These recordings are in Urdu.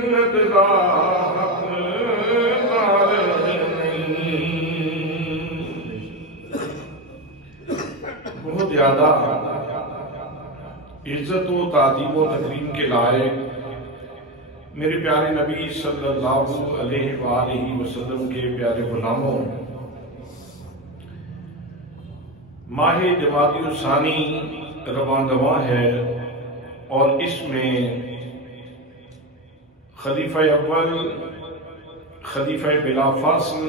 جنت کا حقدار نہیں۔ بہت زیادہ عزت و تعظیم و تکریم کے لائق میرے پیارے نبی صلی اللہ علیہ وآلہ وسلم کے پیارے غلاموں، ماہ جمادی الثانی رواں دواں ہے اور اس میں خلیفہ اول، خلیفہ بلا فاصل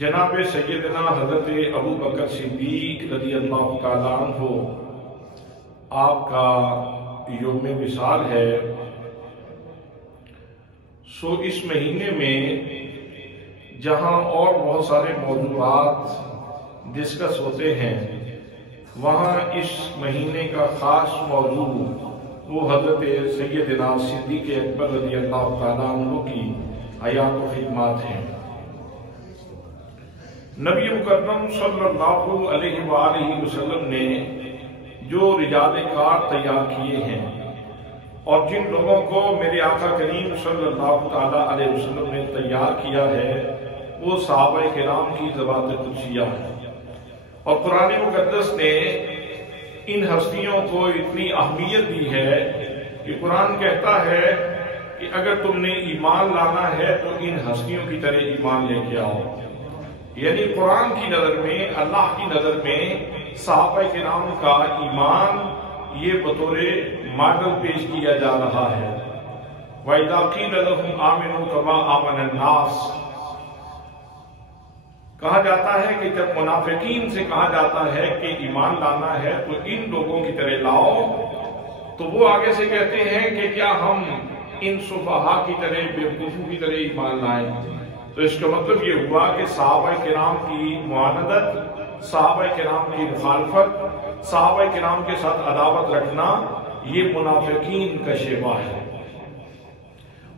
جناب سیدنا حضرت ابو بکر صدیق رضی اللہ تعالیٰ عنہ آپ کا یوم وصال ہے۔ سو اس مہینے میں جہاں اور بہت سارے موضوعات ڈسکس ہوتے ہیں، وہاں اس مہینے کا خاص موضوع وہ حضرت سیدنا صدیق اکبر رضی اللہ تعالیٰ عنہ کی حیات و خدمات ہیں۔ نبی مکرم صلی اللہ علیہ وآلہ وسلم نے جو رجال کار تیار کیے ہیں اور جن لوگوں کو میرے آقا کریم صلی اللہ تعالیٰ علیہ وسلم نے تیار کیا ہے، وہ صحابہ کرام کی ذوات قدسیہ ہیں۔ اور قرآن مقدس نے ان ہستیوں کو اتنی اہمیت دی ہے کہ قرآن کہتا ہے کہ اگر تم نے ایمان لانا ہے تو ان ہستیوں کی طرح ایمان لے کے آؤ۔ یعنی قرآن کی نظر میں، اللہ کی نظر میں صحابہ کرام کا ایمان یہ بطور ماڈل پیش کیا جا رہا ہے۔ وَإِذَا قِيلَ لَهُمْ آمِنُوا كَمَا آمَنَ النَّاسُ، کہا جاتا ہے کہ جب منافقین سے کہا جاتا ہے کہ ایمان لانا ہے تو ان لوگوں کی طرح لاؤ، تو وہ آگے سے کہتے ہیں کہ کیا ہم ان صفحاء کی طرح بیوقوفوں کی طرح ایمان لائیں؟ تو اس کا مطلب یہ ہوا کہ صحابہ کرام کی معاندت، صحابہ کرام کی مخالفت، صحابہ کرام کے ساتھ عداوت رکھنا یہ منافقین کا شیوا ہے،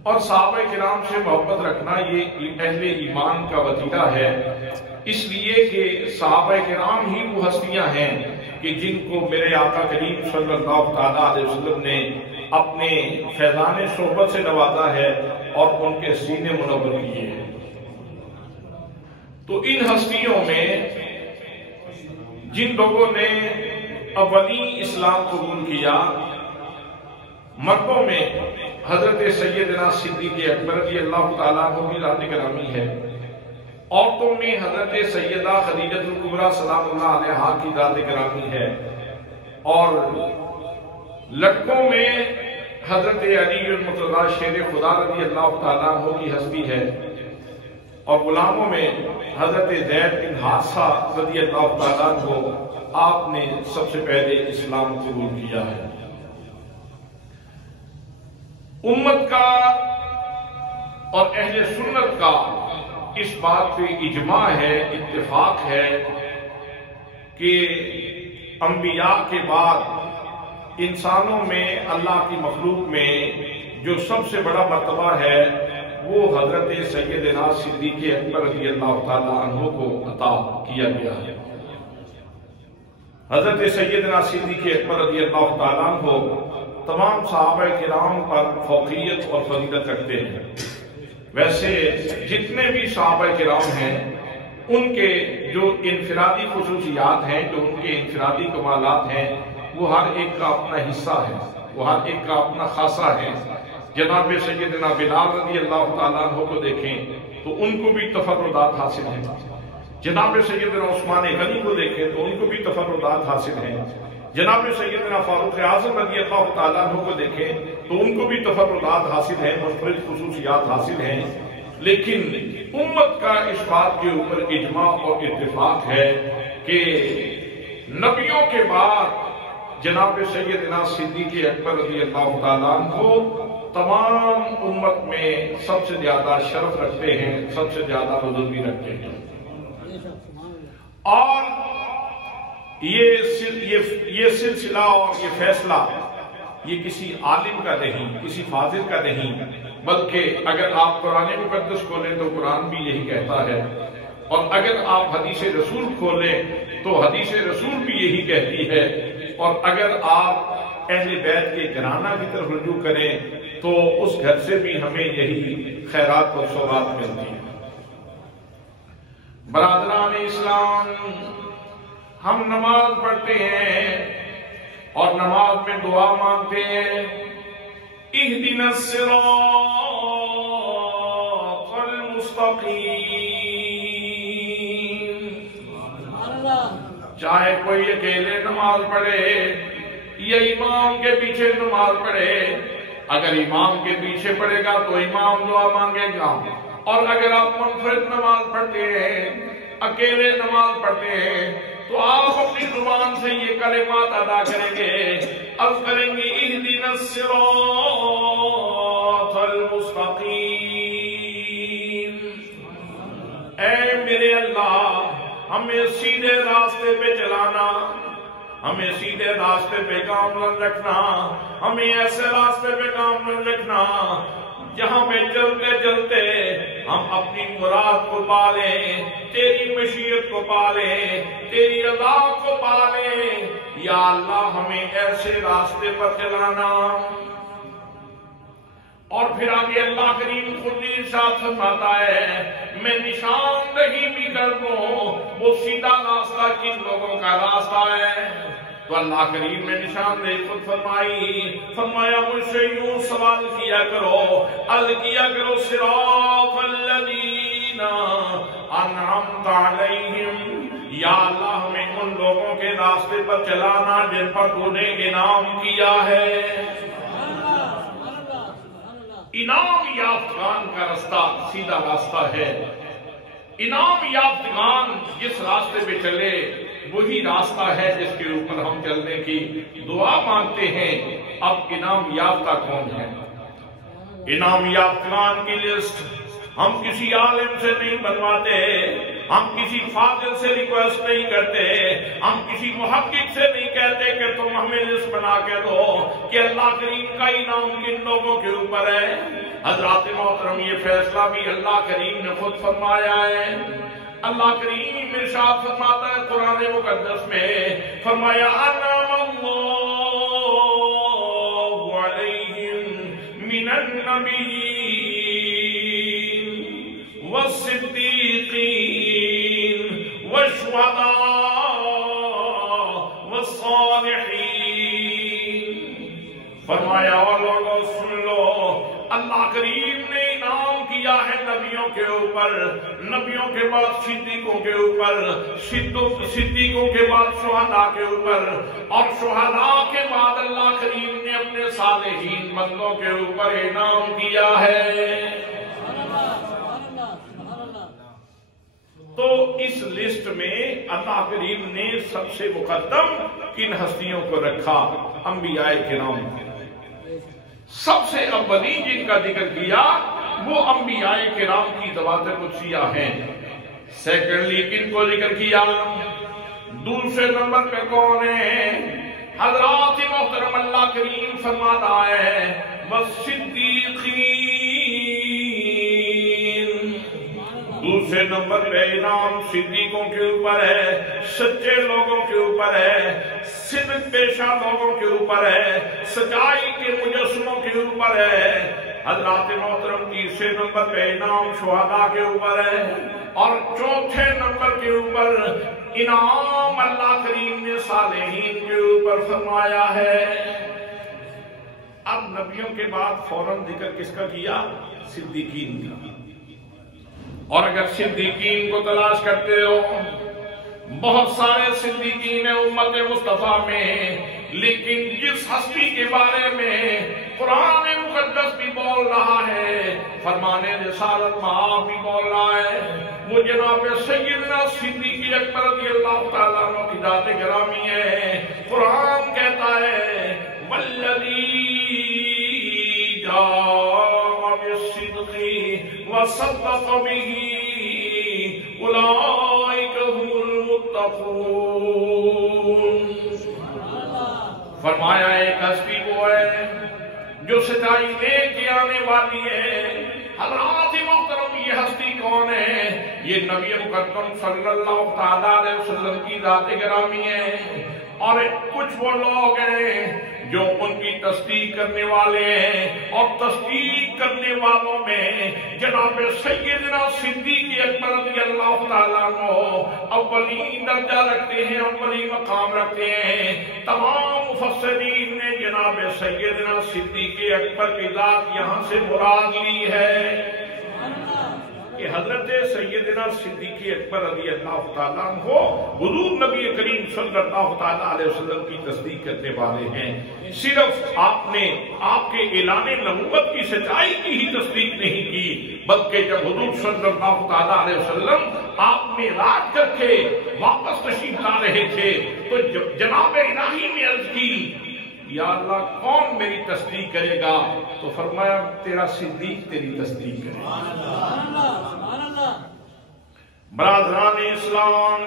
اور صحابہ کرام سے محبت رکھنا یہ اہل ایمان کا وطیرہ ہے۔ اس لیے کہ صحابہ کرام ہی وہ ہستیاں ہیں کہ جن کو میرے آقا کریم صلی اللہ تعالیٰ علیہ وسلم نے اپنے فیضان صحبت سے نوازا ہے اور ان کے سینے منور کیے ہیں۔ تو ان ہستیوں میں جن لوگوں نے اولی اسلام قبول کیا، مردوں میں حضرت سیدنا صدیق اکبر رضی اللہ تعالیٰ عنہ کی ذات گرامی ہے، عورتوں میں حضرت سیدہ خدیجہ الکبریٰ سلام اللہ علیہا کی ذات گرامی ہے، اور لڑکوں میں حضرت علی المرتضیٰ شیر خدا رضی اللہ تعالیٰ عنہ کی ہستی ہے، اور غلاموں میں حضرت زید بن حارثہ رضی اللہ تعالیٰ عنہ آپ نے سب سے پہلے اسلام قبول کیا ہے۔ امت کا اور اہل سنت کا اس بات پہ اجماع ہے، اتفاق ہے کہ انبیاء کے بعد انسانوں میں، اللہ کی مخلوق میں جو سب سے بڑا مرتبہ ہے وہ حضرت سیدنا صدیق اکبر رضی اللہ تعالیٰ عنہ کو عطا کیا گیا ہے۔ حضرت سیدنا صدیق اکبر رضی اللہ تعالیٰ عنہ تمام صحابہ کرام پر فوقیت اور فضیلت رکھتے ہیں۔ ویسے جتنے بھی صحابہ کرام ہیں ان کے جو انفرادی خصوصیات ہیں، جو ان کے انفرادی کمالات ہیں، وہ ہر ایک کا اپنا حصہ ہے، وہ ہر ایک کا اپنا خاصہ ہے۔ جناب سیدنا بلال رضی اللہ تعالیٰ عنہ کو دیکھیں تو ان کو بھی تفردات حاصل ہیں، جناب سیدنا عثمان غنی کو دیکھیں تو ان کو بھی تفردات حاصل ہیں، جناب سیدنا فاروق اعظم رضی اللہ تعالیٰ عنہ کو دیکھیں تو ان کو بھی تفردات حاصل ہیں، منفرد خصوصیات حاصل ہیں۔ لیکن امت کا اس بات کے اوپر اجماع اور اتفاق ہے کہ نبیوں کے بعد جناب سیدنا صدیق اکبر رضی اللہ تعالیٰ عنہ تمام امت میں سب سے زیادہ شرف رکھتے ہیں، سب سے زیادہ بزرگی رکھتے ہیں۔ اور یہ سلسلہ اور یہ فیصلہ یہ کسی عالم کا نہیں، کسی فاضل کا نہیں، بلکہ اگر آپ قرآن مقدس کھولیں تو قرآن بھی یہی کہتا ہے، اور اگر آپ حدیث رسول کھولیں تو حدیث رسول بھی یہی کہتی ہے، اور اگر آپ اہل بیت کے گھرانہ کی طرف رجوع کریں تو اس گھر سے بھی ہمیں یہی خیرات اور سوغات ملتی ہے۔ برادران اسلام، ہم نماز پڑھتے ہیں اور نماز میں دعا مانگتے ہیں، اہدنا الصراط المستقیم۔ چاہے کوئی اکیلے نماز پڑھے یا امام کے پیچھے نماز پڑھے، اگر امام کے پیچھے پڑھے گا تو امام دعا مانگے گا، اور اگر آپ منفرد نماز پڑھتے ہیں، اکیلے نماز پڑھتے ہیں، تو آپ اپنی زبان سے یہ کلمات ادا کریں گے، اب کریں گے اہدنا الصراط المستقیم۔ اے میرے اللہ، ہمیں سیدھے راستے پہ چلانا، ہمیں سیدھے راستے پہ گامزن رکھنا، ہمیں ایسے راستے پہ گامزن رکھنا جہاں پہ چلتے چلتے ہم اپنی مراد کو پالیں، تیری مشیت کو پالیں، تیری رضا کو پالیں۔ یا اللہ ہمیں ایسے راستے پر چلانا۔ اور پھر آگے اللہ کریم خود ہی ارشاد فرماتا ہے، میں نشاندہی بھی کر دوں وہ سیدھا راستہ کن لوگوں کا راستہ ہے۔ تو اللہ کریم نے نشاندہی خود فرمایا مجھ سے یوں سوال کیا کرو، کیا کرو صراط الذین انعمت علیہم، یا اللہ ہمیں ان لوگوں کے راستے پر چلانا جن پر تو نے انعام کیا ہے۔ انعام یافتگان کا راستہ سیدھا راستہ ہے۔ انعام یافتگان جس راستے پہ چلے وہی راستہ ہے جس کے اوپر ہم چلنے کی دعا مانگتے ہیں۔ اب انعام یافتہ کون ہے؟ انعام یافتگان کی لسٹ ہم کسی عالم سے نہیں بنواتے، ہم کسی فاضل سے ریکویسٹ نہیں کرتے، ہم کسی محقق سے نہیں کہتے کہ تم ہمیں لسٹ بنا کے دو کہ اللہ کریم کا انعام کن لوگوں کے اوپر ہے۔ حضرات محترم، یہ فیصلہ بھی اللہ کریم نے خود فرمایا ہے۔ اللہ کریم ارشاد فرماتا ہے قرآن مقدس میں، فرمایا انعم اللہ علیہم من النبیین والصدیقین والشہداء والصالحین۔ فرمایا اور لوگوں سن لو، اللہ کریم نے انعام کیا ہے نبیوں کے اوپر، نبیوں کے بعد صدیقوں کے اوپر، صدیقوں کے بعد شہداء کے اوپر، اور شہداء کے بعد اللہ کریم نے اپنے صالحین بندوں کے اوپر انعام کیا ہے۔ تو اس لسٹ میں اللہ کریم نے سب سے مقدم کن ہستیوں کو رکھا؟ انبیاء کرام۔ سب سے اولی جن کا ذکر کیا وہ انبیاء کرام کی ذوات قدسیہ ہیں۔ سیکنڈلی کن کو ذکر کیا؟ دوسرے نمبر پہ کون ہے؟ حضرات محترم اللہ کریم فرماتا ہے والصدیقین۔ دوسرے نمبر پہ انعام صدیقوں کے اوپر ہے، سچے لوگوں کے اوپر ہے، صدق پیشہ لوگوں کے اوپر ہے، سچائی کے مجسموں کے اوپر ہے۔ حضرات محترم تیسرے نمبر پہ انعام شہداء کے اوپر ہے، اور چوتھے نمبر کے اوپر انعام اللہ کریم نے صالحین کے اوپر فرمایا ہے۔ اب نبیوں کے بعد فوراً ذکر کس کا کیا؟ صدیقین کا۔ اور اگر صدیقین کو تلاش کرتے ہو، بہت سارے صدیقین ہیں امت مصطفیٰ میں، لیکن جس ہستی کے بارے میں قرآن مقدس بھی بول رہا ہے، فرمان رسالت مآب بھی بول رہا ہے، وہ جناب سیدنا صدیق اکبر رضی اللہ تعالیٰ عنہ کی ذات گرامی ہے۔ قرآن کہتا ہے والذی جاء بالصدق وصدق به اولئک هم المتقون۔ فرمایا ایک ہستی وہ ہے جو سچائی لے کے آنے والی ہے۔ حضرات محترم، یہ ہستی کون ہے؟ یہ نبی مقدم صلی اللہ تعالیٰ علیہ وسلم کی ذات گرامی ہے۔ اور کچھ وہ لوگ ہیں جو ان کی تصدیق کرنے والے ہیں، اور تصدیق کرنے والوں میں جناب سیدنا صدیق اکبر رضی اللہ تعالیٰ عنہ اولین درجہ رکھتے ہیں، اولین مقام رکھتے ہیں۔ تمام مفسرین نے جناب سیدنا صدیق اکبر کی ذات یہاں سے مراد لی ہے کہ حضرت سیدنا صدیق اکبر رضی اللہ تعالیٰ عنہ حضور نبی کریم صلی اللہ تعالیٰ علیہ وسلم کی تصدیق کرنے والے ہیں۔ صرف آپ نے آپ کے اعلان نبوت کی سچائی کی ہی تصدیق نہیں کی، بلکہ جب حضور صلی اللہ تعالیٰ علیہ وسلم آپ نے راج کر کے واپس تشریف لا رہے تھے تو جناب الہی نے عرض کی یا اللہ کون میری تصدیق کرے گا؟ تو فرمایا تیرا صدیق تیری تصدیق کرے گا۔ برادران اسلام،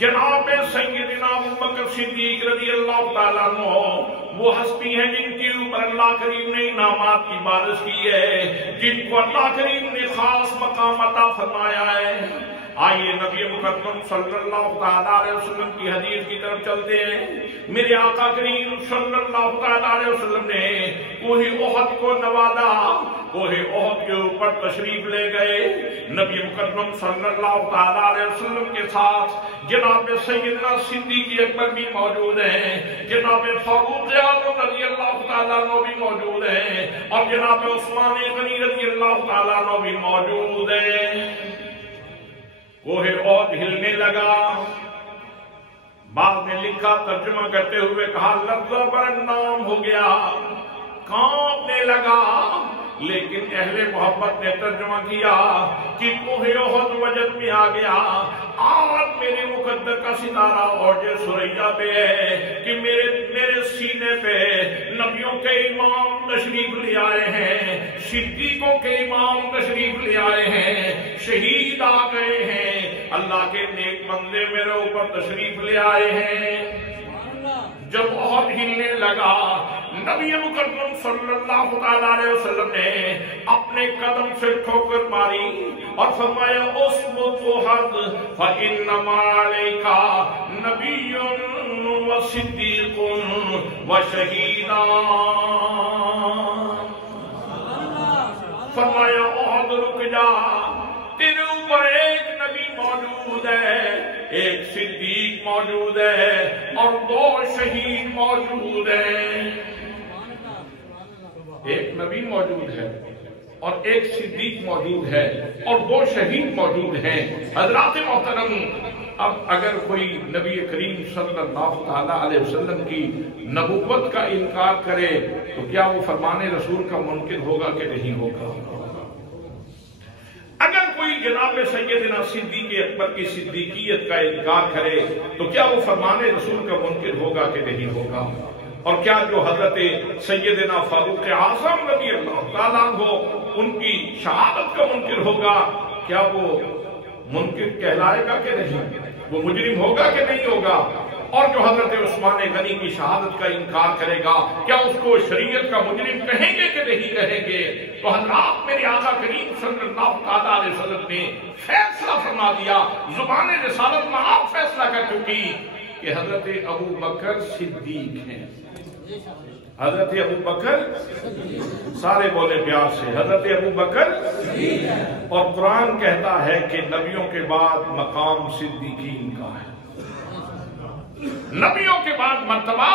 جناب سیدنا ابوبکر صدیق رضی اللہ تعالیٰ عنہ وہ ہستی ہیں جن کے اوپر اللہ کریم نے انعامات کی بارش کی ہے، جن کو اللہ کریم نے خاص مقام عطا فرمایا ہے۔ آئیے نبی مکرم صلی اللہ تعالیٰ علیہ وسلم کی حدیث کی طرف چلتے ہیں۔ میرے آقا کریم صلی اللہ تعالیٰ علیہ وسلم نے کوہ احد کو نوازا، کوہ احد کے اوپر تشریف لے گئے۔ نبی مکرم صلی اللہ تعالیٰ علیہ وسلم کے ساتھ جناب سیدنا صدیق اکبر بھی موجود ہیں، جناب فاروق اعظم رضی اللہ تعالیٰ عنہ بھی موجود ہیں، اور جناب عثمان غنی رضی اللہ تعالیٰ عنہ بھی موجود ہیں۔ کوہ احد ہلنے لگا، بعد میں لکھا ترجمہ کرتے ہوئے کہا لرزہ برنام ہو گیا، کانپنے لگا، لیکن اہل محبت نے ترجمہ کیا کہ کوہ احد وجد میں آ گیا۔ آج میرے مقدر کا ستارہ اوج ثریا پہ ہے کہ میرے سینے پہ نبیوں کے امام تشریف لے آئے ہیں، صدیقوں کے امام تشریف لے آئے ہیں، شہید آ گئے ہیں، اللہ کے نیک بندے میرے اوپر تشریف لے آئے ہیں۔ جب احد ہلنے لگا، نبی مکرم صلی اللہ تعالیٰ علیہ وسلم نے اپنے قدم سے ٹھوکر ماری اور فرمایا اسمت احد فإنما علیک نبی و صدیق و شہیدان۔ فرمایا احد رک جا، تیرے اوپر ایک نبی موجود ہے، ایک صدیق موجود ہے، اور دو شہید موجود ہیں۔ ایک نبی موجود ہے اور ایک صدیق موجود ہے اور دو شہید موجود ہیں۔ حضرات محترم، اب اگر کوئی نبی کریم صلی اللہ تعالیٰ علیہ وسلم کی نبوت کا انکار کرے تو کیا وہ فرمان رسول کا منکر ہوگا کہ نہیں ہوگا؟ اگر کوئی جناب سیدنا صدیق اکبر کی صدیقیت کا انکار کرے تو کیا وہ فرمان رسول کا منکر ہوگا کہ نہیں ہوگا؟ اور کیا جو حضرت سیدنا فاروق اعظم رضی اللہ تعالیٰ عنہ ان کی شہادت کا منکر ہوگا، کیا وہ منکر کہلائے گا کہ نہیں؟ وہ مجرم ہوگا کہ نہیں ہوگا؟ اور جو حضرت عثمان غنی کی شہادت کا انکار کرے گا، کیا اس کو شریعت کا مجرم کہیں گے کہ نہیں کہیں گے؟ تو حضرات میرے آقا کریم صلی اللہ تعالیٰ علیہ وسلم نے فیصلہ فرما دیا، زبان رسالت میں آپ فیصلہ کر چکی کہ حضرت ابو بکر صدیق ہیں۔ حضرت ابو بکر، سارے بولے پیار سے، حضرت ابو بکر، اور قرآن کہتا ہے کہ نبیوں کے بعد مقام صدیقین کا ہے، نبیوں کے بعد مرتبہ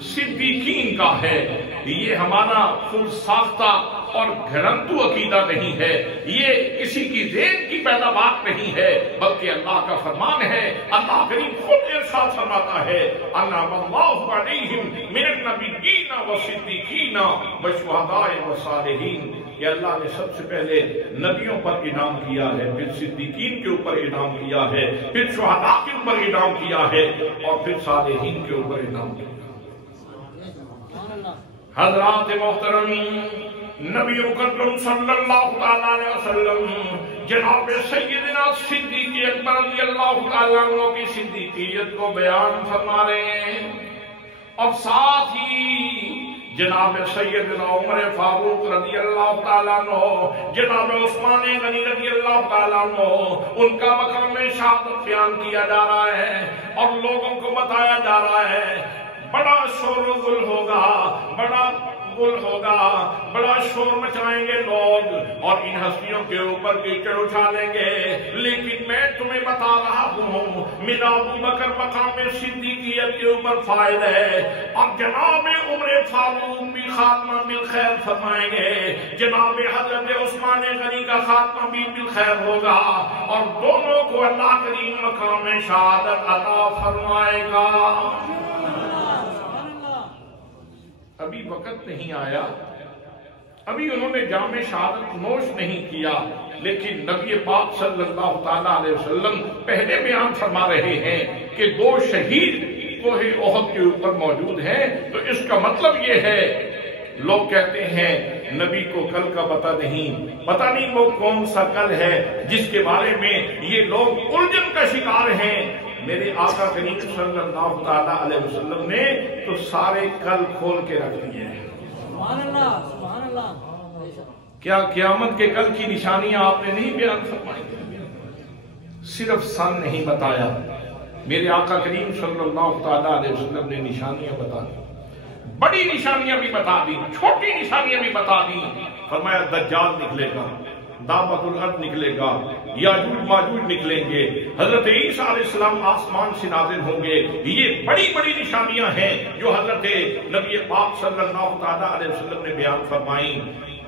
صدیقین کا ہے۔ یہ ہمارا خود ساختہ اور گھرنتو عقیدہ نہیں ہے، یہ کسی کی ذہن کی پیداوار نہیں ہے، بلکہ اللہ کا فرمان ہے۔ اللہ کریم خود ارشاد فرماتا ہے انعم اللہ علیہم من النبیین والصدیقین والشہداء والصالحین، کہ اللہ نے سب سے پہلے نبیوں پر انعام کیا ہے، پھر صدیقین کے اوپر انعام کیا ہے، پھر شہداء کے اوپر انعام کیا ہے، اور پھر صالحین کے اوپر انعام کیا۔ حضرات محترم، نبی مکرم صلی اللہ تعالیٰ علیہ وسلم جناب سیدنا صدیق اکبر رضی اللہ تعالیٰ عنہ کی صدیقیت کو بیان فرما رہے ہیں، اور ساتھ ہی جناب سیدنا عمر فاروق رضی اللہ تعالیٰ عنہ، جناب عثمان غنی رضی اللہ تعالیٰ عنہ، ان کا مقام شہادت بیان کیا جا رہا ہے اور لوگوں کو بتایا جا رہا ہے۔ بڑا شور و گل ہوگا، بڑا گل ہوگا، بڑا شور مچائیں گے لوگ اور ان ہستیوں کے اوپر کیچڑ اٹھا دیں گے، لیکن میں تمہیں بتا رہا ہوں میرا ابو بکر مقام صدیقیت کے اوپر فائد ہے، اور جناب عمر فاروق بھی خاتمہ بالخیر فرمائیں گے، جناب حضرت عثمان غنی کا خاتمہ بھی بالخیر ہوگا، اور دونوں کو اللہ کریم مقام شہادت عطا فرمائے گا۔ ابھی وقت نہیں آیا، ابھی انہوں نے جام شہادت نوش نہیں کیا، لیکن نبی پاک صلی اللہ تعالیٰ علیہ وسلم پہلے بیان فرما رہے ہیں کہ 2 شہید کوہ احد کے اوپر موجود ہیں، تو اس کا مطلب یہ ہے، لوگ کہتے ہیں نبی کو کل کا پتہ نہیں وہ کون سا کل ہے جس کے بارے میں یہ لوگ الجھن کا شکار ہیں۔ میرے آقا کریم صلی اللہ تعالیٰ علیہ وسلم نے تو سارے کل کھول کے رکھ دیے ہیں۔ سبحان اللہ، سبحان اللہ۔ کیا قیامت کے کل کی نشانیاں آپ نے نہیں بیان فرمائی؟ صرف سن نہیں بتایا، میرے آقا کریم صلی اللہ تعالیٰ علیہ وسلم نے نشانیاں بتا دی، بڑی نشانیاں بھی بتا دی، چھوٹی نشانیاں بھی بتا دی۔ فرمایا دجال نکلے گا، دابت الارض نکلے گا، یاجوج ماجوج نکلیں گے، حضرت عیسیٰ علیہ السلام آسمان سے نازل ہوں گے۔ یہ بڑی بڑی نشانیاں ہیں جو حضرت نبی پاک صلی اللہ تعالیٰ علیہ وسلم نے بیان فرمائیں،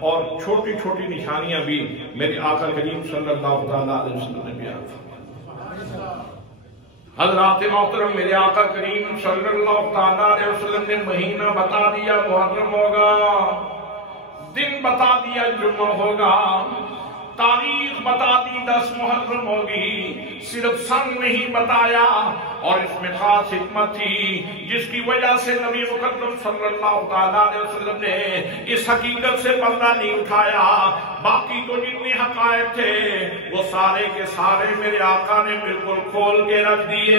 اور چھوٹی چھوٹی نشانیاں بھی میرے آقا کریم صلی اللہ تعالیٰ علیہ وسلم نے بیان فرمائیں۔ حضرات محترم، میرے آقا کریم صلی اللہ تعالیٰ علیہ وسلم نے مہینہ بتا دیا محرم ہوگا، دن بتا دیا جمعہ ہوگا، تاریخ بتا دی 10 محرم ہوگی، صرف سن نہیں بتایا، اور اس میں خاص حکمت تھی جس کی وجہ سے نبی مقدم صلی اللہ تعالیٰ علیہ وسلم نے اس حقیقت سے پردہ نہیں اٹھایا۔ باقی تو جتنے حقائق تھے وہ سارے کے سارے میرے آقا نے بالکل کھول کے رکھ دیے۔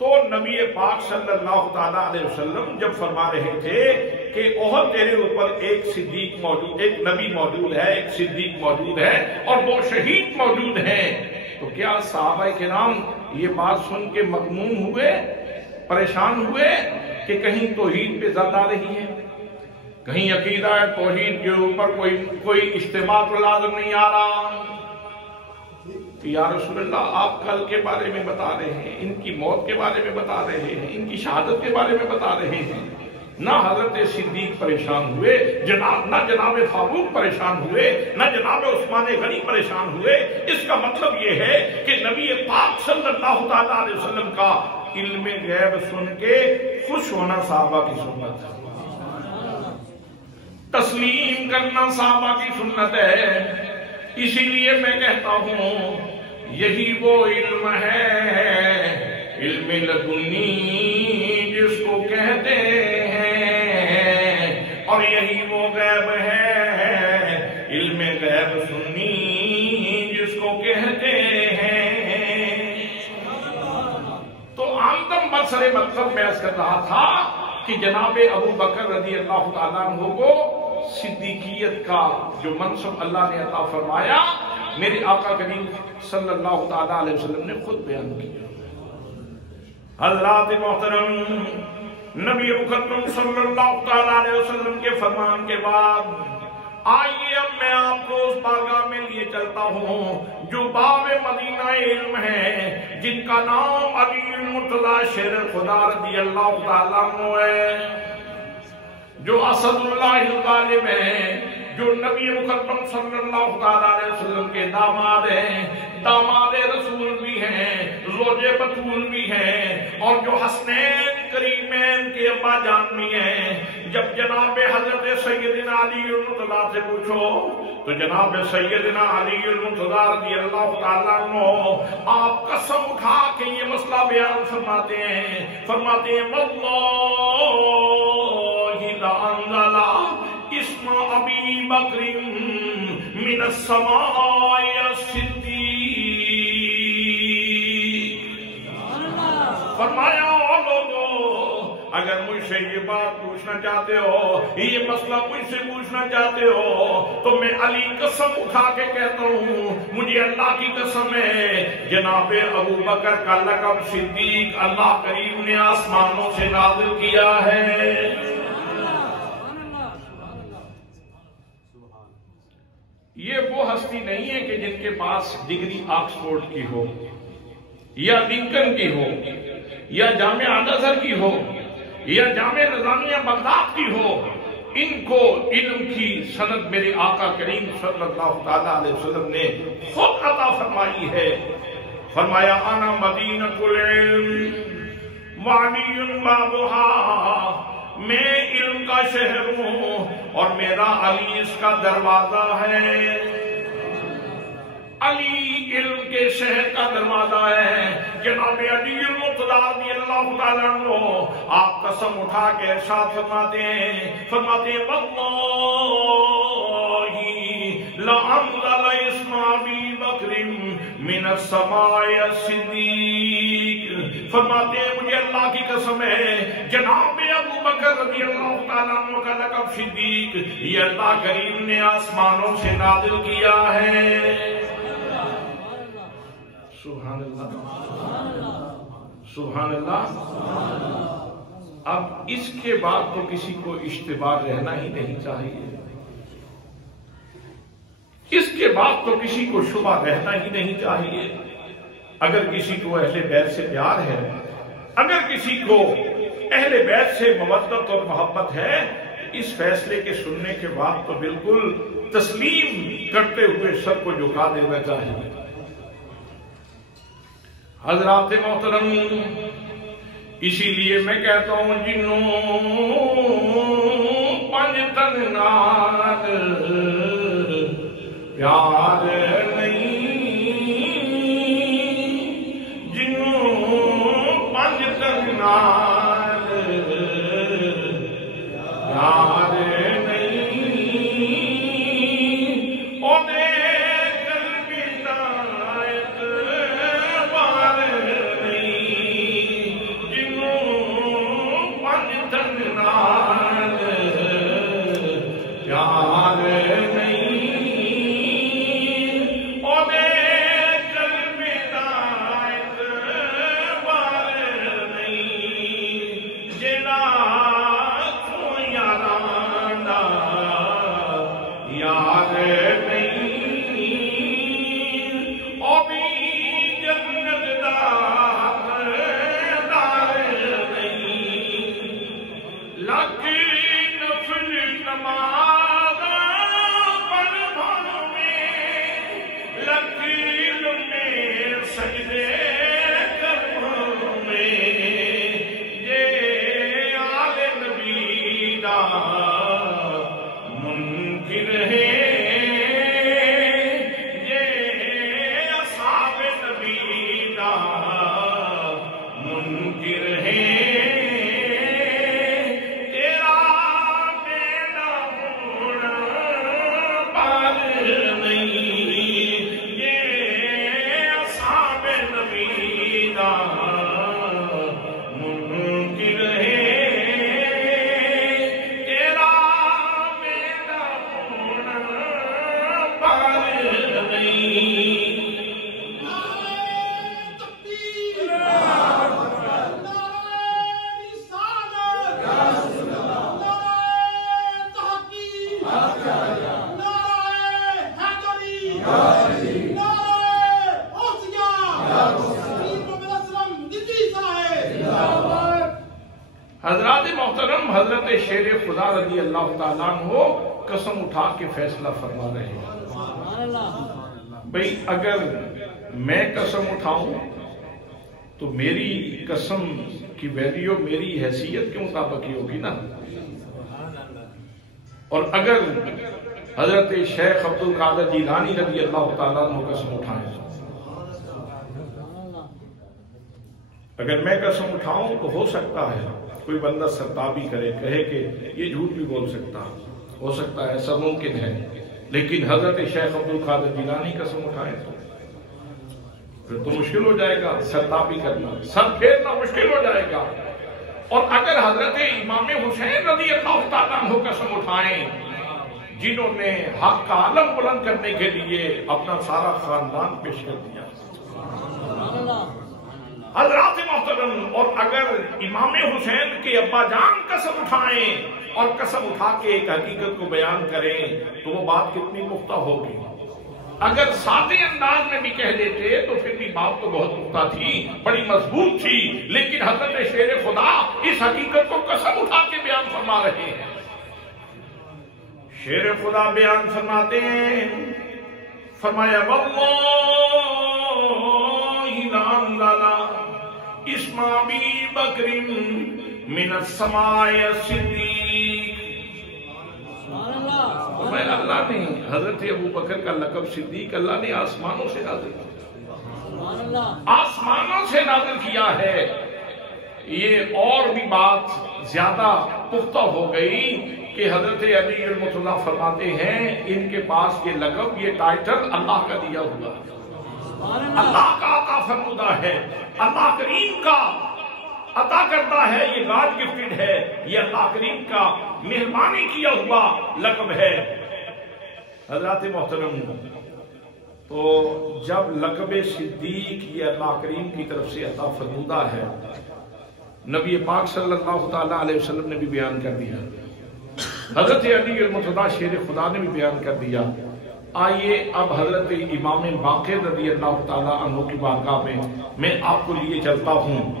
تو نبی پاک صلی اللہ تعالیٰ علیہ وسلم جب فرما رہے تھے کہ احد تیرے اوپر ایک صدیق موجود، ایک نبی موجود ہے، ایک صدیق موجود ہے، اور 2 شہید موجود ہیں، تو کیا صحابہ کرام یہ بات سن کے مغموم ہوئے، پریشان ہوئے کہ کہیں توحید پہ زد آ رہی ہے، کہیں عقیدہ توحید کے اوپر کوئی اجتماع تو لازم نہیں آ رہا؟ یا رسول اللہ آپ کل کے بارے میں بتا رہے ہیں، ان کی موت کے بارے میں بتا رہے ہیں، ان کی شہادت کے بارے میں بتا رہے ہیں، نہ حضرت صدیق پریشان ہوئے، نہ جناب فاروق پریشان ہوئے، نہ جناب عثمان غنی پریشان ہوئے۔ اس کا مطلب یہ ہے کہ نبی پاک صلی اللہ تعالیٰ علیہ وسلم کا علم غیب سن کے خوش ہونا صحابہ کی سنت ہے، تسلیم کرنا صحابہ کی سنت ہے۔ اسی لیے میں کہتا ہوں یہی وہ علم ہے، علم لدنی جس کو کہتے ہیں، اور یہی وہ غیب ہے، علم غیب سنی جس کو کہتے ہیں۔ تو آمدم برسر مطلب میں عرض کر رہا تھا کہ جناب ابو بکر رضی اللہ تعالیٰ عنہ کو صدیقیت کا جو منصب اللہ نے عطا فرمایا، میرے آقا کریم صلی اللہ تعالیٰ علیہ وسلم نے خود بیان کیا۔ حضرات محترم، نبی مقدم صلی اللہ تعالیٰ علیہ وسلم کے فرمان کے بعد آئیے اب میں آپ کو اس بارگاہ میں لیے چلتا ہوں جو باب مدینہ علم ہے، جن کا نام علی المرتضی شیر خدا رضی اللہ تعالیٰ عنہ ہے، جو اسد اللہ الغالب ہیں، جو نبی مقدم صلی اللہ تعالیٰ علیہ وسلم کے داماد ہیں، داماد رسول بھی ہیں، زوج بطول بھی ہیں، اور جو حسنین کریمین کے ابا جان بھی ہیں۔ جب جناب حضرت سیدنا علی المرتضی سے پوچھو تو جناب سیدنا علی المرتضی رضی اللہ تعالیٰ عنہ آپ قسم اٹھا کے یہ مسئلہ بیان فرماتے ہیں، واللہ لا انزل اسم ابی بکر من السماء الصدیق، فرمایا لوگو اگر مجھ سے یہ بات پوچھنا چاہتے ہو، یہ مسئلہ مجھ سے پوچھنا چاہتے ہو، تو میں علی قسم اٹھا کے کہتا ہوں، مجھے اللہ کی قسم ہے، جناب ابو بکر کا لقب صدیق اللہ کریم نے آسمانوں سے نازل کیا ہے۔ یہ وہ ہستی نہیں ہے کہ جن کے پاس ڈگری آکسفورڈ کی ہو یا لنکن کی ہو یا جامعہ الازہر کی ہو یا جامعہ نظامیہ بغداد کی ہو، ان کو علم کی سند میرے آقا کریم صلی اللہ تعالیٰ علیہ وسلم نے خود عطا فرمائی ہے۔ فرمایا انا مدینۃ العلم وعلی بابھا، میں علم کا شہر ہوں اور میرا علی اس کا دروازہ ہے۔ علی علم کے شہر کا دروازہ ہے۔ جناب علی المرتضیٰ رضی اللہ تعالیٰ عنہ آپ قسم اٹھا کے ارشاد فرماتے ہیں واللہ لأنزل اسم ابی بکر من السماء الصدیق، فرماتے ہیں مجھے اللہ کی قسم ہے، جناب ابو بکر رضی اللہ تعالیٰ عنہ کا لقب صدیق یہ اللہ کریم نے آسمانوں سے نازل کیا ہے۔ سبحان اللہ، سبحان اللہ۔ اب اس کے بعد تو کسی کو اشتباہ رہنا ہی نہیں چاہیے، اس کے بعد تو کسی کو شبہ رہنا ہی نہیں چاہیے۔ اگر کسی کو اہل بیت سے پیار ہے، اگر کسی کو اہل بیت سے مودت اور محبت ہے، اس فیصلے کے سننے کے بعد تو بالکل تسلیم کرتے ہوئے سب کو جھکا دینا چاہیے۔ حضرات محترم، اسی لیے میں کہتا ہوں جنوں پنج تن نال پیار نہیں، جنوں پنج تن نال پیار نہیں، او دے حضرات محترم، حضرت شیر خدا رضی اللہ تعالیٰ عنہ قسم اٹھا کے فیصلہ فرما رہے ہیں۔ بھئی اگر میں قسم اٹھاؤں تو میری قسم کی ویلیو میری حیثیت کے مطابق ہی ہوگی نا، اور اگر حضرت شیخ عبد القادر جیلانی رضی اللہ تعالیٰ عنہ قسم اٹھائیں، اگر میں قسم اٹھاؤں تو ہو سکتا ہے کوئی بندہ سرتابی کرے، کہے کہ یہ جھوٹ بھی بول سکتا، ہو سکتا ہے، ایسا ممکن ہے، لیکن حضرت شیخ عبد القادر جیلانی قسم اٹھائیں تو پھر تو مشکل ہو جائے گا، سرتابی کرنا، سر پھیرنا مشکل ہو جائے گا۔ اور اگر حضرت امام حسین رضی اللہ تعالیٰ عنہ قسم اٹھائیں جنہوں نے حق کا علم بلند کرنے کے لیے اپنا سارا خاندان پیش کر دیا حضرات محترم، اور اگر امام حسین کے ابا جان قسم اٹھائیں اور قسم اٹھا کے ایک حقیقت کو بیان کریں تو وہ بات کتنی پختہ ہوگی. اگر سادے انداز میں بھی کہہ دیتے تو پھر بھی بات تو بہت پختہ تھی، بڑی مضبوط تھی، لیکن حضرت شیر خدا اس حقیقت کو قسم اٹھا کے بیان فرما رہے ہیں. شیر خدا بیان فرماتے ہیں، فرمایا واللہ لا انزل اسم ابی بکر من السماء الصدیق. اللہ نے حضرت ابو بکر کا لقب صدیق اللہ نے آسمانوں سے نازل کیا، آسمانوں سے نازل کیا ہے. یہ اور بھی بات زیادہ پختہ ہو گئی کہ حضرت علی المرتضیٰ فرماتے ہیں ان کے پاس یہ لقب، یہ ٹائٹل اللہ کا دیا ہوا ہے، اللہ کا عطا فرمودہ ہے، اللہ کریم کا عطا کرتا ہے، یہ گاڈ گفٹڈ ہے، یہ اللہ کریم کا مہربانی کیا ہوا لقب ہے. حضرات محترم، تو جب لقب صدیق یہ اللہ کریم کی طرف سے عطا فرمودہ ہے، نبی پاک صلی اللہ تعالیٰ علیہ وسلم نے بھی بیان کر دیا، حضرت علی المرتضیٰ شیر خدا نے بھی بیان کر دیا. آئیے اب حضرت امام باقر رضی اللہ تعالیٰ عنہ کی بارگاہ میں آپ کو لیے چلتا ہوں.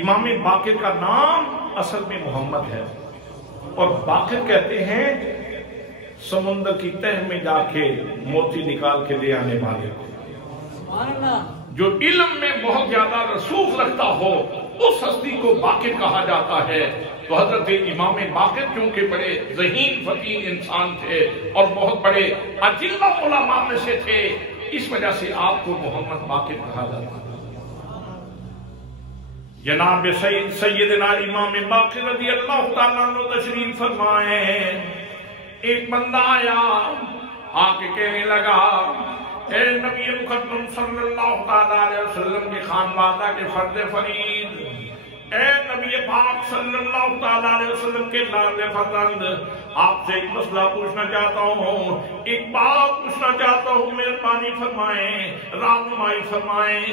امام باقر کا نام اصل میں محمد ہے، اور باقر کہتے ہیں سمندر کی تہ میں جا کے موتی نکال کے لے آنے والے کو، جو علم میں بہت زیادہ رسوخ رکھتا ہو اس ہستی کو باقر کہا جاتا ہے. تو حضرت امام باقر کیونکہ بڑے ذہین فتین انسان تھے اور بہت بڑے اجلہ علماء میں سے تھے، اس وجہ سے آپ کو محمد باقر کہا جاتا ہے. جناب سیدنا امام باقر رضی اللہ تعالیٰ عنہ تشریف فرمائے. ایک بندہ آیا، آ کے کہنے لگا اے نبی مقدم صلی اللہ تعالیٰ علیہ وسلم کے خانوادہ کے فرد فرید، اے نبی پاک صلی اللہ تعالیٰ علیہ وسلم کے لال فرزند، آپ سے ایک مسئلہ پوچھنا چاہتا ہوں، ایک بات پوچھنا چاہتا ہوں، مہربانی فرمائیں، رہنمائی فرمائیں.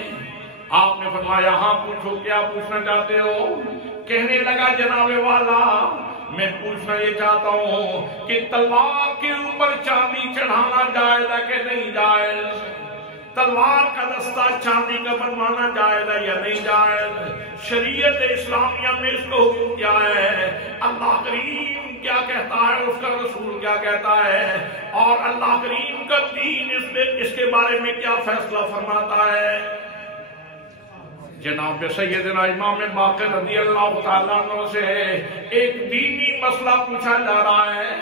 آپ نے فرمایا ہاں پوچھو، کیا پوچھنا چاہتے ہو؟ کہنے لگا جناب والا میں پوچھنا یہ چاہتا ہوں کہ تلوار کے اوپر چاندی چڑھانا جائز ہے کہ نہیں جائز؟ تلوار کا دستہ چاندی کا بنوانا جائز ہے یا نہیں جائز؟ شریعت اسلامیہ میں اس کو حکم کیا ہے؟ اللہ کریم کیا کہتا ہے، اس کا رسول کیا کہتا ہے، اور اللہ کریم کا دین اس کے بارے میں کیا فیصلہ فرماتا ہے؟ جناب سیدنا امام باقر رضی اللہ تعالیٰ عنہ سے ایک دینی مسئلہ پوچھا جا رہا ہے.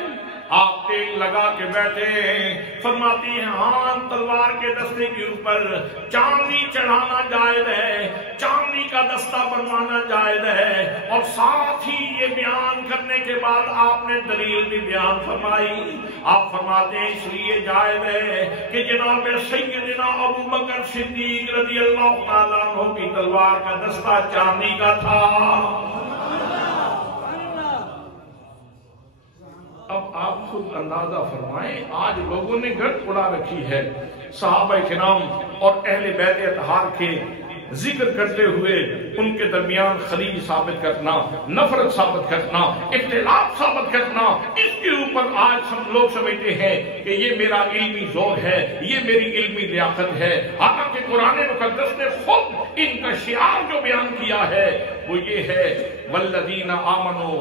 آپ تیل لگا کے بیٹھے ہیں، فرماتی ہیں ہاں تلوار کے دستے کے اوپر چاندی چڑھانا جائز ہے، چاندی کا دستہ بنوانا جائز ہے، اور ساتھ ہی یہ بیان کرنے کے بعد آپ نے دلیل بھی بیان فرمائی. آپ فرماتے ہیں اس لیے جائز ہے کہ جناب سیدنا ابو بکر صدیق رضی اللہ تعالیٰ عنہ کی تلوار کا دستہ چاندی کا تھا. اب آپ خود اندازہ فرمائیں آج لوگوں نے گرد اڑا رکھی ہے صحابہ کرام اور اہل بیت اطہار کے ذکر کرتے ہوئے ان کے درمیان خلیج ثابت کرنا، نفرت ثابت کرنا، اختلاف ثابت کرنا، اس کے اوپر آج سب لوگ سمجھتے ہیں کہ یہ میرا علمی ذوق ہے، یہ میری علمی لیاقت ہے. حالانکہ قرآن مقدس نے خود ان کا شعار جو بیان کیا ہے وہ یہ ہے والذین آمنوا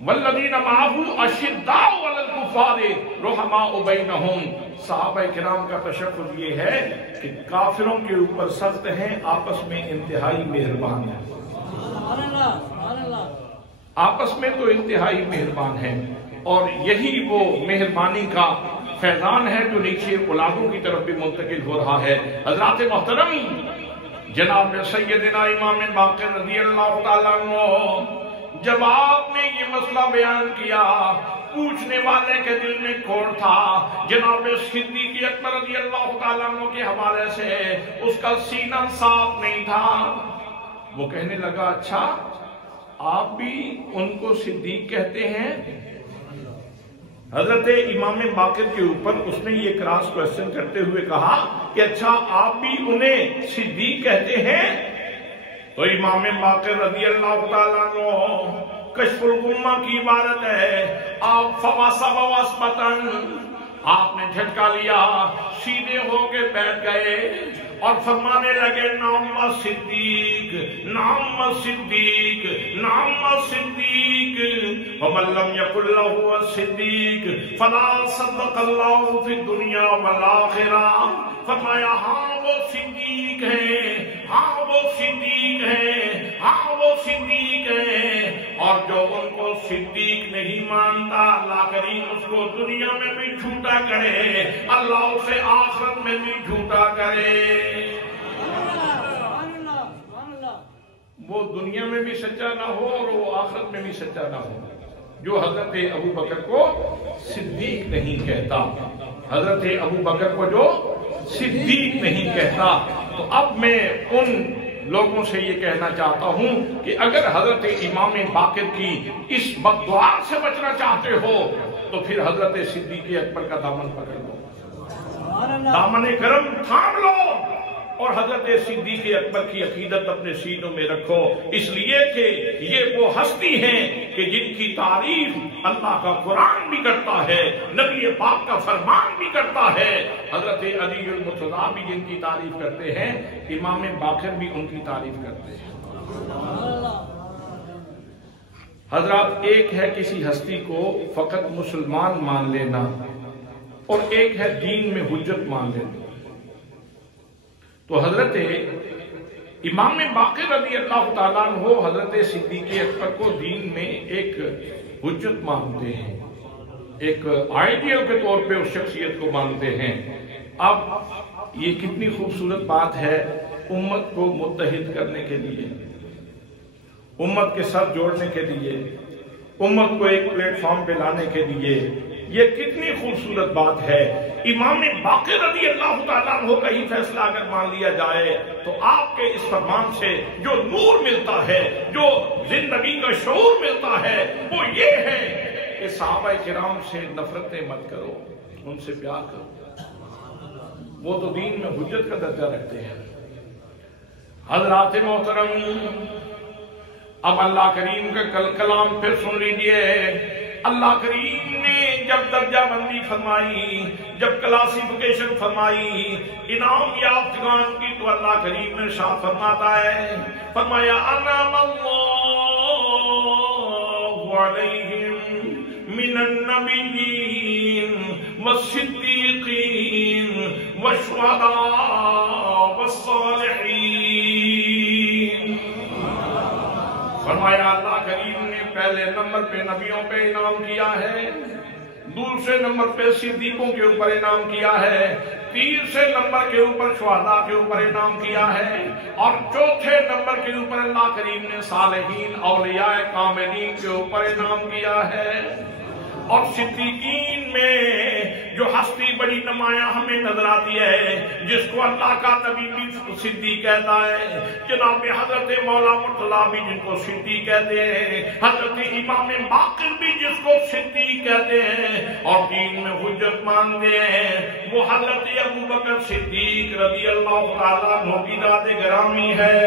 والذین معه اشداء علی الکفار رحماء بینہم. صحابہ کرام کا تشخص یہ ہے کہ کافروں کے اوپر سخت ہیں، آپس میں انتہائی مہربان ہیں. آپس میں تو انتہائی مہربان ہیں، اور یہی وہ مہربانی کا فیضان ہے جو نیچے اولادوں کی طرف بھی منتقل ہو رہا ہے. حضرات محترم، جناب سیدنا امام باقر رضی اللہ تعالیٰ عنہ جب آپ نے یہ مسئلہ بیان کیا، پوچھنے والے کے دل میں کھوڑ تھا. جناب صدیق اکبر رضی اللہ تعالیٰ عنہ کے حوالے سے اس کا سینہ صاف نہیں تھا. وہ کہنے لگا اچھا آپ بھی ان کو صدیق کہتے ہیں؟ حضرت امام باقر کے اوپر اس نے یہ کراس کوسچن کرتے ہوئے کہا کہ اچھا آپ بھی انہیں صدیق کہتے ہیں؟ تو امام باقر رضی اللہ تعالیٰ عنہ کشف الغمہ کی عبارت ہے، آپ آپ نے جھٹکا لیا، سیدھے ہو کے بیٹھ گئے اور فرمانے لگے نام صدیق، نام صدیق، نام صدیق، ومن لم یکن لہ الصدیق فلا صدق اللہ فی الدنیا والآخرہ۔ فرمایا ہاں وہ صدیق ہیں، ہاں وہ صدیق ہیں، ہاں وہ صدیق ہیں، اور جو ان کو صدیق نہیں مانتا اللہ کریم اس کو دنیا میں بھی جھوٹا کرے، اللہ اسے آخرت میں بھی جھوٹا کرے۔ وہ دنیا میں بھی سچا نہ ہو اور وہ آخرت میں بھی سچا نہ ہو، جو حضرت ابو بکر کو صدیق نہیں کہتا، حضرت ابو بکر کو جو صدیق نہیں کہتا۔ تو اب میں ان لوگوں سے یہ کہنا چاہتا ہوں کہ اگر حضرت امام باقر کی اس بد دعا سے بچنا چاہتے ہو تو پھر حضرت صدیق اکبر کا دامن پکڑ لو، دامن کرم تھام لو اور حضرت صدیق اکبر کی عقیدت اپنے سینوں میں رکھو، اس لیے کہ یہ وہ ہستی ہیں کہ جن کی تعریف اللہ کا قرآن بھی کرتا ہے، نبی پاک کا فرمان بھی کرتا ہے، حضرت علی المرتضیٰ بھی جن کی تعریف کرتے ہیں، امام باقر بھی ان کی تعریف کرتے ہیں۔ حضرات، ایک ہے کسی ہستی کو فقط مسلمان مان لینا اور ایک ہے دین میں حجت مان لینا۔ تو حضرت امام باقر رضی اللہ تعالیٰ عنہ حضرت صدیق اکبر کو دین میں ایک حجت مانتے ہیں، ایک آئیڈیل کے طور پہ اس شخصیت کو مانتے ہیں۔ اب یہ کتنی خوبصورت بات ہے امت کو متحد کرنے کے لیے، امت کے ساتھ جوڑنے کے لیے، امت کو ایک پلیٹ فارم پہ لانے کے لیے، یہ کتنی خوبصورت بات ہے۔ امام باقر رضی اللہ تعالیٰ عنہ کا ہی فیصلہ اگر مان لیا جائے تو آپ کے اس فرمان سے جو نور ملتا ہے، جو زندگی کا شعور ملتا ہے، وہ یہ ہے کہ صحابہ کرام سے نفرتیں مت کرو، ان سے پیار کرو، وہ تو دین میں حجت کا درجہ رکھتے ہیں۔ حضرات محترم، اب اللہ کریم کا کلام پھر سن لیجئے۔ اللہ کریم نے جب درجہ بندی فرمائی، جب کلاسیفیکیشن فرمائی انعام یافتگان کی، تو اللہ کریم نے ارشاد فرماتا ہے، فرمایا انعم اللہ علیہم من النبیین والصدیقین والشہداء والصالحین۔ فرمایا اللہ کریم نے پہلے نمبر پہ نبیوں پہ انعام کیا ہے، دوسرے نمبر پہ صدیقوں کے اوپر انعام کیا ہے، تیسرے نمبر کے اوپر شہداء کے اوپر انعام کیا ہے، اور چوتھے نمبر کے اوپر اللہ کریم نے صالحین اولیاء کاملین کے اوپر انعام کیا ہے۔ اور صدیقین میں جو ہستی بڑی نمایاں ہمیں نظر آتی ہے، جس کو اللہ کا نبی بھی صدیق کہتا ہے، جناب حضرت مولا مرتضیٰ بھی جن کو صدیق کہتے ہیں، حضرت امام باقر بھی جس کو صدیق کہتے ہیں اور دین میں حجت مانتے ہیں، وہ حضرت ابو بکر صدیق رضی اللہ تعالیٰ عنہ کی ذات گرامی ہے۔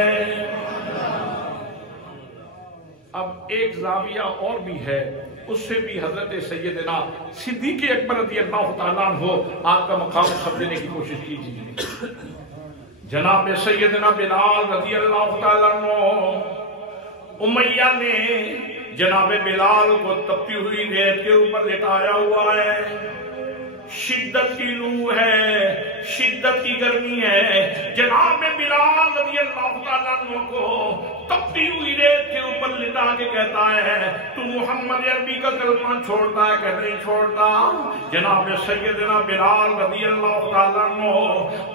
اب ایک زاویہ اور بھی ہے، اس سے بھی حضرت سیدنا صدیق اکبر رضی اللہ تعالیٰ عنہ آپ کا مقام خط دینے کی کوشش کیجیے۔ جناب سیدنا بلال رضی اللہ تعالیٰ عنہ، امیہ نے جناب بلال کو تپتی ہوئی ریت کے اوپر لٹایا ہوا ہے، شدت کی لو ہے، شدت کی گرمی ہے، جناب بلال رضی اللہ تعالیٰ عنہ کو تپتی ہوئی ریت کے اوپر لٹا کے کہتا ہے، تو محمد عربی کا کلمہ چھوڑتا ہے کہ نہیں چھوڑتا؟ جناب سیدنا بلال رضی اللہ تعالیٰ عنہ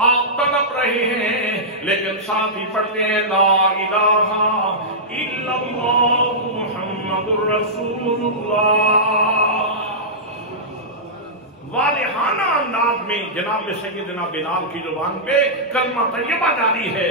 آپ تڑپ رہے ہیں لیکن ساتھ ہی پڑھتے ہیں لا الہ الا اللہ محمد رسول اللہ۔ والہانہ انداز میں جناب سیدنا بلال کی زبان پہ کلمہ طیبہ جاری ہے،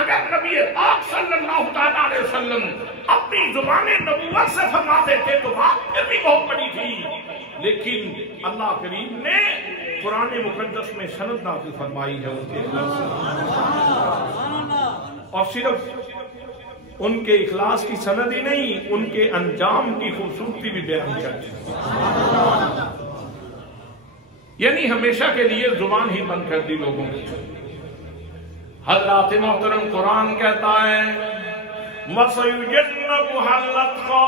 اگر نبی پاک صلی اللہ علیہ وسلم اپنی زبان نبوت سے فرما دیتے تو بات پھر بھی بہت بڑی تھی، لیکن اللہ کریم نے قرآن مقدس میں سند نازل فرمائی ہے ان کے اخلاص سے، اور صرف ان کے اخلاص کی سند ہی نہیں، ان کے انجام کی خوبصورتی بھی بیان کرتی ہے، یعنی ہمیشہ کے لیے زبان ہی بند کر دی لوگوں کی۔ حضرات محترم قرآن کہتا ہے وَسَيُجَنَّبُهَا الْأَتْقَى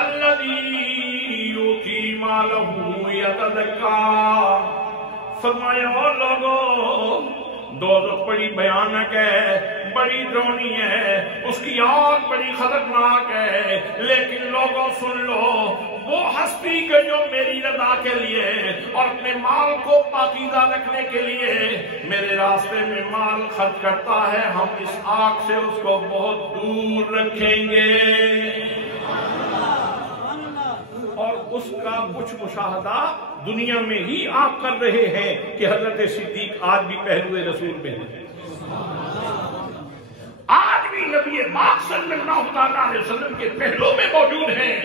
الَّذِي يُؤْتِي مَالَهُ يَتَزَكَّىٰ، فرمایا او لوگو دوزخ بڑی بھیانک ہے، بڑی ڈرونی ہے، اس کی آگ بڑی خطرناک ہے، لیکن لوگوں سن لو، وہ ہستی کے جو میری رضا کے لیے اور اپنے مال کو پاکیزہ رکھنے کے لیے میرے راستے میں مال خرچ کرتا ہے، ہم اس آگ سے اس کو بہت دور رکھیں گے۔ اور اس کا کچھ مشاہدہ دنیا میں ہی آپ کر رہے ہیں کہ حضرت صدیق آج بھی پہلوئے رسول میں ہیں، آج بھی نبی پاک صلی اللہ علیہ وسلم کے پہلو میں موجود ہیں۔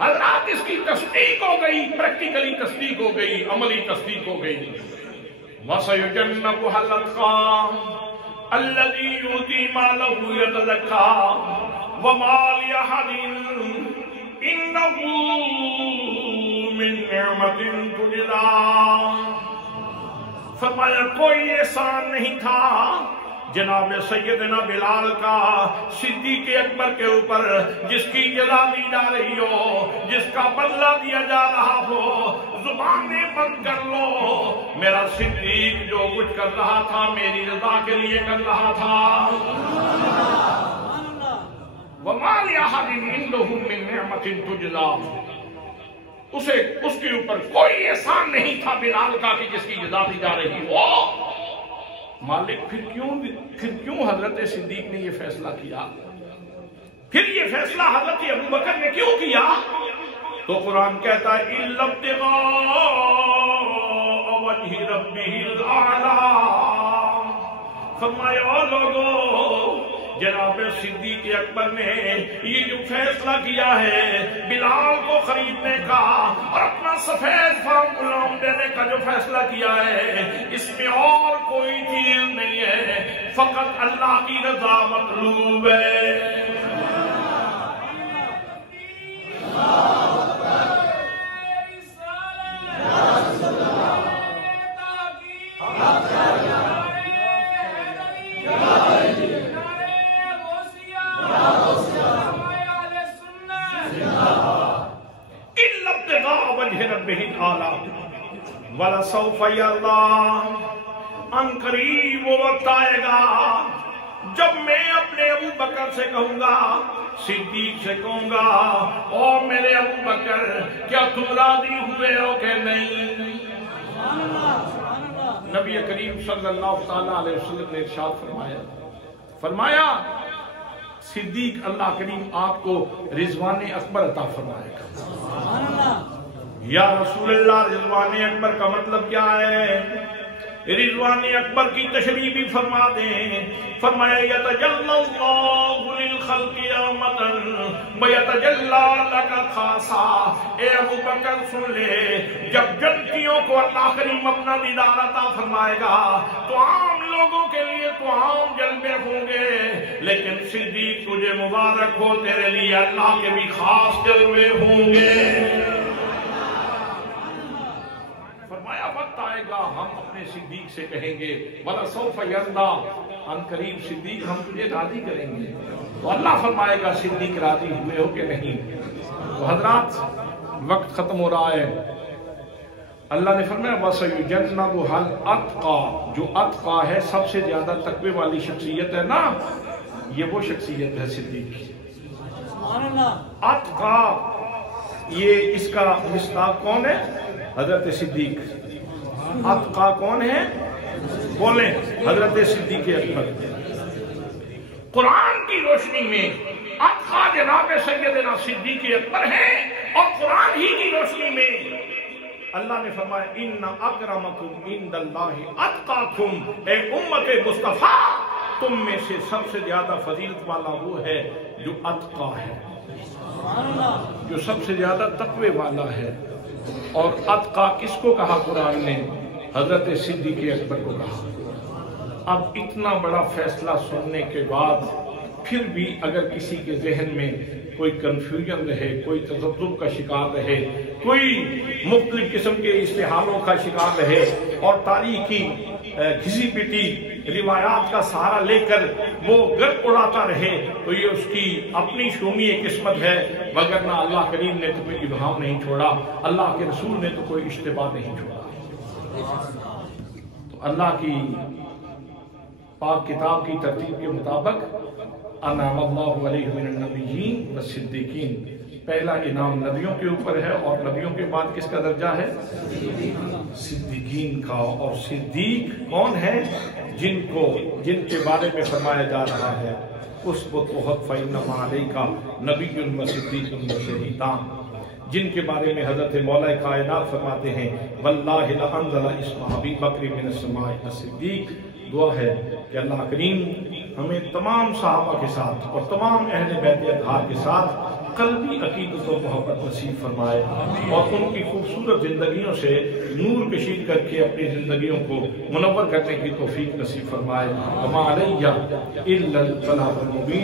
حضرات اس کی تصدیق ہو گئی، پریکٹیکلی تصدیق ہو گئی، عملی تصدیق ہو گئی۔ وَسَيُجَنَّبُهَا الْأَتْقَى الَّذِي يُؤْتِي مَالَهُ يَتَزَكَّىٰ وَمَا لِأَحَدٍ إِنَّهُ مِن نِعْمَةٍ تُجْزَىٰ، فرمایا کوئی احسان نہیں تھا جناب سیدنا بلال کا صدیق اکبر کے اوپر جس کی جزا دی جا رہی ہو، جس کا بدلہ دیا جا رہا ہو، زبانیں بند کر لو، میرا صدیق جو کچھ کر رہا تھا میری رضا کے لیے کر رہا تھا۔ وَمَا لِأَحَدٍ عِندَهُ مِن نِعْمَةٍ تُجْزَىٰ، اس کے اوپر کوئی احسان نہیں تھا بلال کا کہ جس کی جزا دی جا رہی ہو۔ مالک پھر کیوں حضرت صدیق نے یہ فیصلہ کیا؟ پھر یہ فیصلہ حضرت ابوبکر نے کیوں کیا؟ تو قرآن کہتا ہے إِلَّا ابْتِغَاءَ وَجْهِ رَبِّهِ الْأَعْلَىٰ، فرمایا او لوگو جناب صدیق اکبر نے یہ جو فیصلہ کیا ہے بلال کو خریدنے کا اور اپنا سفید فام غلام دینے کا جو فیصلہ کیا ہے، اس میں اور کوئی چیز نہیں ہے، فقط اللہ کی رضا مطلوب ہے۔ وَلَسَوْفَ يَرْضَىٰ، ان قریب وہ وقت آئے گا جب میں اپنے ابو بکر سے کہوں گا، صدیق سے کہوں گا، اور میرے ابو بکر کیا تم راضی ہوئے ہو کہ نہیں؟ نبی کریم صلی اللہ علیہ وسلم نے ارشاد فرمایا صدیق اللہ کریم آپ کو رضوان اکبر عطا فرمائے گا۔ یا رسول اللہ رضوان اکبر کا مطلب کیا ہے؟ رضوان اکبر کی تشریح بھی فرما دیں۔ فرمایا یتجلی اللہ للخلق رحمتاً ویتجلی لک خاصا، اے ابو بکر سن لے، جب جنتیوں کو اللہ کریم اپنا دیدار عطا فرمائے گا تو عام لوگوں کے لیے تو عام جلوے ہوں گے، لیکن صدیق تجھے مبارک ہو، تیرے لیے اللہ کے بھی خاص جلوے ہوں گے۔ فرمایا وقت آئے گا ہم اپنے صدیق سے کہیں گے وَلَسَوْفَ يَرْضَىٰ، ان قریب صدیق ہم تجھے راضی کریں گے۔ تو اللہ فرمائے گا صدیق راضی ہوئے ہو کہ نہیں؟ تو حضرات وقت ختم ہو رہا ہے۔ اللہ نے فرمایا وَسَيُجَنَّبُهَا الْأَتْقَىٰ، جو اتقا ہے سب سے زیادہ تقوی والی شخصیت ہے نا، یہ وہ شخصیت ہے صدیق۔ اتقا یہ اس کا مصداق کون ہے؟ حضرت صدیق۔ اتقا کون ہے؟ بولیں، حضرت صدیق اکبر۔ قرآن کی روشنی میں اتقا جناب سیدنا صدیق اکبر ہیں، اور قرآن ہی کی روشنی میں اللہ نے فرمایا ان اکرمکم عند اللہ اتقاکم، اے امت مصطفیٰ تم میں سے سب سے زیادہ فضیلت والا وہ ہے جو اتقا ہے، جو سب سے زیادہ تقوی والا ہے۔ اور اتقا کس کو کہا قرآن نے؟ حضرت صدیق اکبر کو کہا۔ اب اتنا بڑا فیصلہ سننے کے بعد پھر بھی اگر کسی کے ذہن میں کوئی کنفیوژن رہے، کوئی تذبذب کا شکار رہے، کوئی مختلف قسم کے استحالوں کا شکار رہے اور تاریخی گھسی پٹی روایات کا سہارا لے کر وہ گرد اڑاتا رہے تو یہ اس کی اپنی شومی قسمت ہے، وگرنہ اللہ کریم نے تو کوئی ابہام نہیں چھوڑا، اللہ کے رسول نے تو کوئی اشتباہ نہیں چھوڑا۔ تو اللہ کی پاک کتاب کی ترتیب کے مطابق انعم اللہ علیہ من النبیین والصدیقین، پہلا انعام نبیوں کے اوپر ہے اور نبیوں کے بعد کس کا درجہ ہے؟ صدیقین کا۔ اور صدیق کون ہے؟ جن کے بارے میں فرمایا جا رہا ہے اثبت وحق فإنما علیک نبی وصدیق وشہیدان، جن کے بارے میں حضرت مولا کائنات فرماتے ہیں واللہ لانزل اسم ابی بکر من السماء الصدیق۔ دعا ہے کہ اللہ کریم ہمیں تمام صحابہ کے ساتھ اور تمام اہل بیت اطہار کے ساتھ قلبی عقیدت و محبت نصیب فرمائے اور ان کی خوبصورت زندگیوں سے نور کشید کر کے اپنی زندگیوں کو منور کرنے کی توفیق نصیب فرمائے۔ وما علیہ الا البلاغ المبین۔